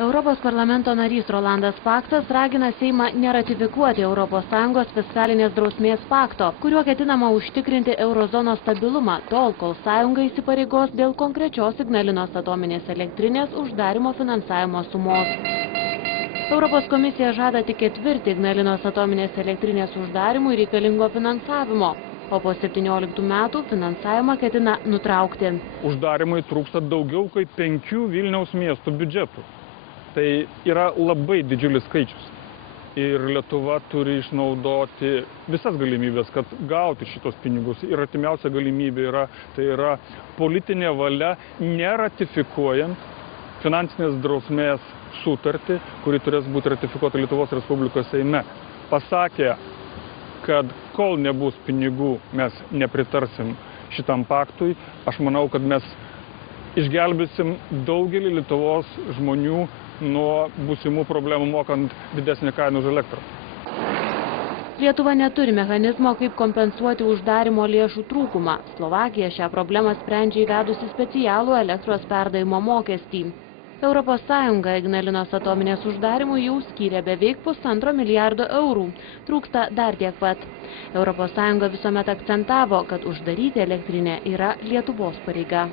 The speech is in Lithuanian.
Europos parlamento narys Rolandas Paksas ragina Seimą neratifikuoti ES fiskalinės drausmės pakto, kuriuo ketinama užtikrinti eurozonos stabilumą tol, kol sąjunga įsipareigos dėl konkrečios Ignalinos atominės elektrinės uždarimo finansavimo sumos. Europos komisija žada tik ketvirtį Ignalinos atominės elektrinės uždarimui reikalingo finansavimo, o po 17 metų finansavimą ketina nutraukti. Uždarimui trūksta daugiau kaip 5 Vilniaus miestų biudžetų. Tai yra labai didžiulis skaičius. Ir Lietuva turi išnaudoti visas galimybės, kad gauti šitos pinigus. Ir artimiausia galimybė yra politinė valia, neratifikuojant finansinės drausmės sutartį, kuri turės būti ratifikuota Lietuvos Respublikos Seime. Pasakė, kad kol nebus pinigų, mes nepritarsim šitam paktui. Aš manau, kad mes išgelbėsim daugelį Lietuvos žmonių nuo būsimų problemų mokant didesnį kainą už elektrą. Lietuva neturi mechanizmo, kaip kompensuoti uždarimo lėšų trūkumą. Slovakija šią problemą sprendžia įvedusi specialų elektros perdavimo mokestį. Europos Sąjunga Ignalinos atominės uždarimui jau skyrė beveik 1,5 milijardo eurų. Trūksta dar tiek pat. Europos Sąjunga visuomet akcentavo, kad uždaryti elektrinę yra Lietuvos pareiga.